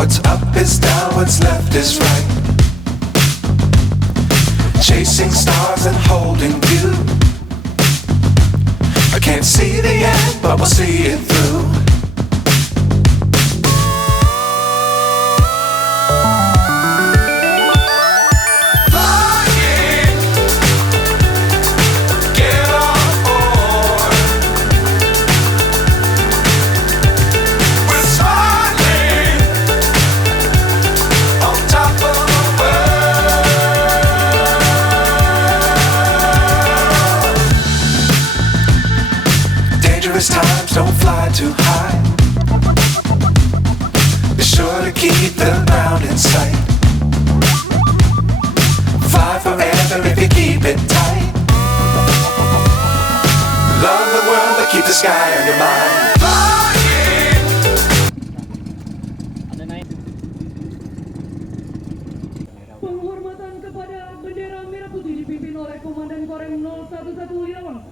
What's up is down, what's left is right. Chasing stars and holding you. I can't see the end, but we'll see it through. Times don't fly too high. Be sure to keep the ground in sight. Fly forever if you keep it tight. Love the world but keep the sky on your mind. Penghormatan kepada bendera merah putih dipimpin oleh Komandan Korem 011 Irawan.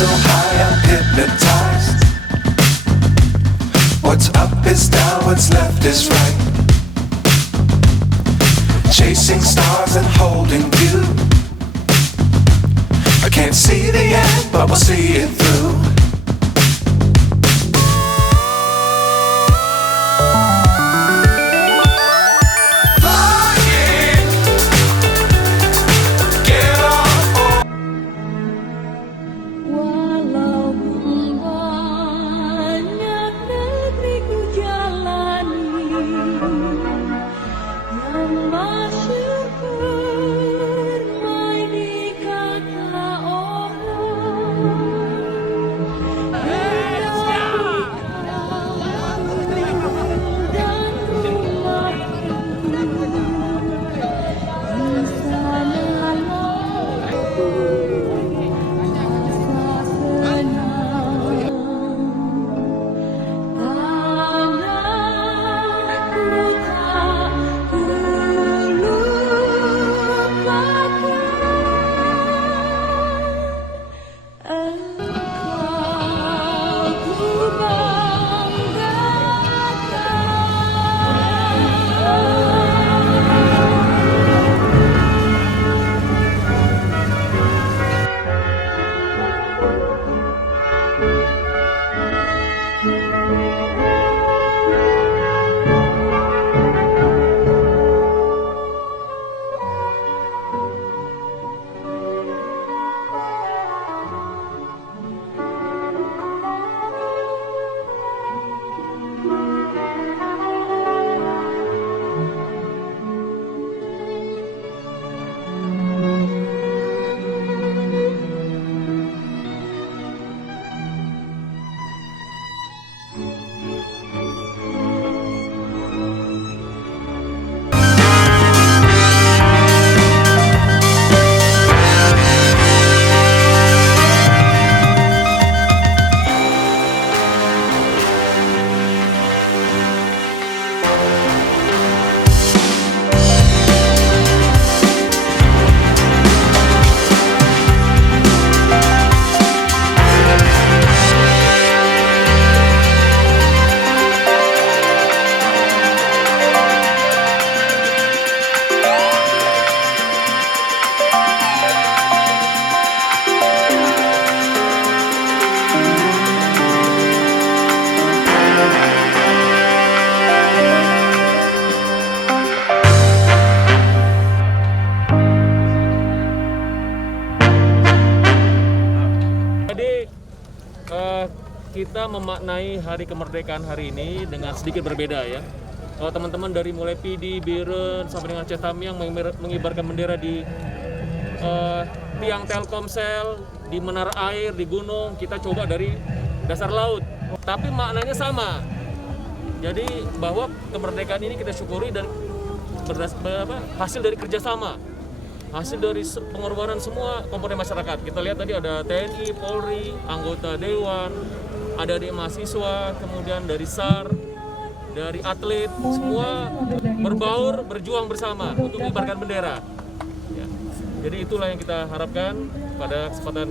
So high I'm hypnotized. What's up is down, what's left is right. Chasing stars and holding you. I can't see the end, but we'll see it through. Dulu kita memaknai hari kemerdekaan hari ini dengan sedikit berbeda ya. Kalau teman-teman dari mulai PD, Biren, sampai dengan Cetamiang mengibarkan bendera di tiang Telkomsel, di menara air, di gunung, kita coba dari dasar laut. Tapi maknanya sama. Jadi bahwa kemerdekaan ini kita syukuri dan hasil dari kerjasama, hasil dari pengorbanan semua komponen masyarakat. Kita lihat tadi ada TNI, Polri, anggota Dewan, ada dari mahasiswa, kemudian dari SAR, dari atlet, semua berbaur, berjuang bersama untuk mengibarkan bendera. Ya. Jadi itulah yang kita harapkan pada kesempatan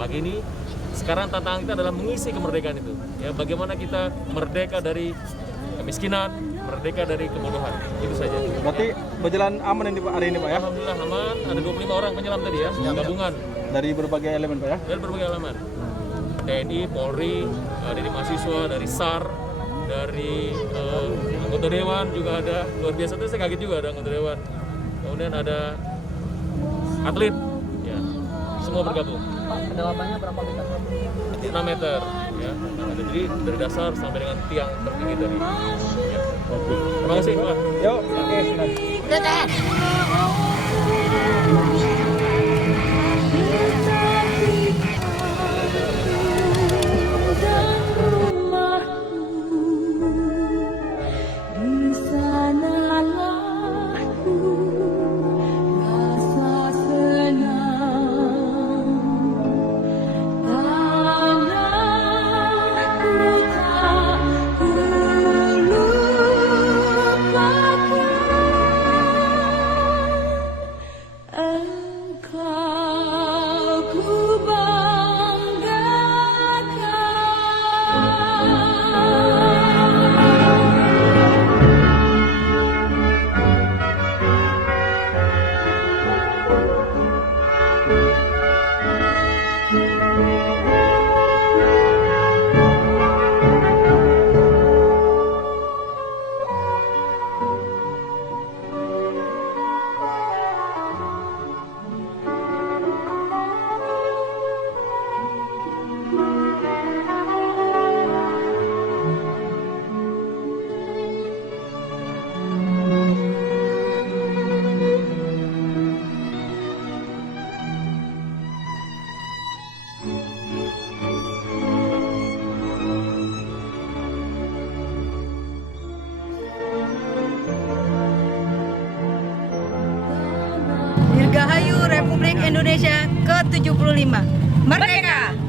pagi ini. Sekarang tantangan kita adalah mengisi kemerdekaan itu. Ya, bagaimana kita merdeka dari kemiskinan, merdeka dari kebodohan. Itu saja. Berarti berjalan aman ini Pak hari ini Pak ya? Alhamdulillah aman. Ada 25 orang penyelam tadi ya, gabungan Dari berbagai elemen Pak ya? dari berbagai elemen. TNI, Polri, dari mahasiswa, dari SAR, dari anggota Dewan juga ada. Luar biasa tuh, saya kaget juga ada anggota Dewan. Kemudian ada atlet, ya, semua bergabung. Kedalamannya berapa meter? 6 meter, ya. Jadi dari dasar sampai dengan tiang tertinggi tadi. Ya. Terima kasih Pak. Yuk, oke, silakan. Dirgahayu Republik Indonesia ke-75. Merdeka!